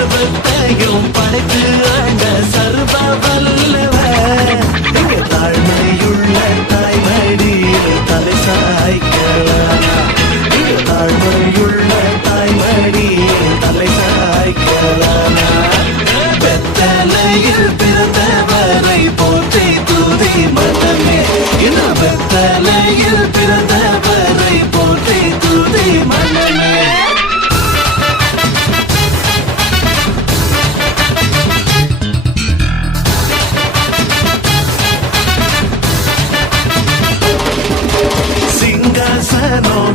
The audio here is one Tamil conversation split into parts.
சர்வத்தையும் படைத்து ஆண்ட சர்வ வல்லவர் இங்க தாழ்மையுள்ள தாய்மடியில் தலை சாய்க்கலாம். இங்க தாழ்மையுள்ள தாய்மடியில் தலை சாய்க்கலாம். வெத்தலையில் பிறந்தவரை போற்றி துதி மனமே இன்னும் வெத்தலையில் பிறந்தவரை போற்றி துதி மனமே சிங்காசனம்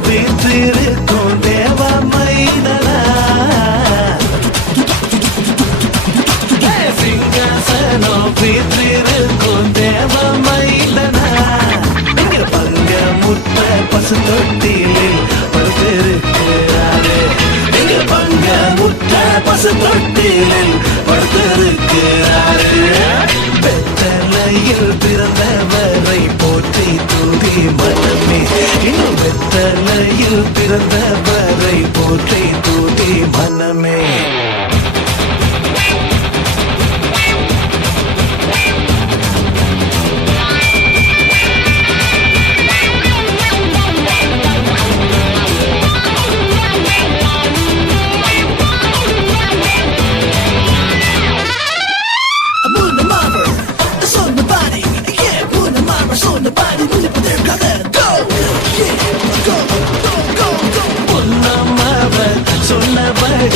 தேவ மைதனா சிங்காசனம் வீற்றிருக்கும் தேவ மைதனா இங்க பங்க முட்ட பசு தொட்டிலில் படுத்திருக்கிறாரு இங்க பங்க முட்ட பசு தொட்டிலில் படுத்திருக்கிறாரு வெத்தலையில் பிறந்தவரை போற்றி துதி மனமே இன்னும் வெத்தலையில் பிறந்தவரை போற்றி தூதி மனமே.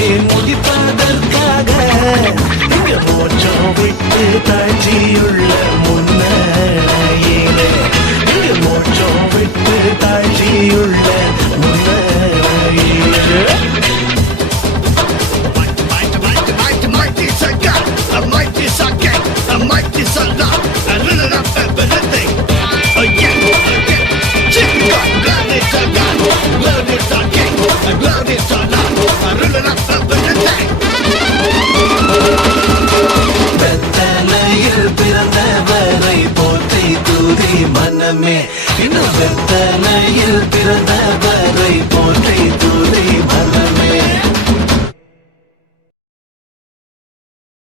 சொன்னபடி முடிப்பதற்காக இங்க மோச்சம் விட்டு தாழ்ச்சியுள்ள இன்னும் வெத்தலையில் பிறந்தவரை போன்றே துதி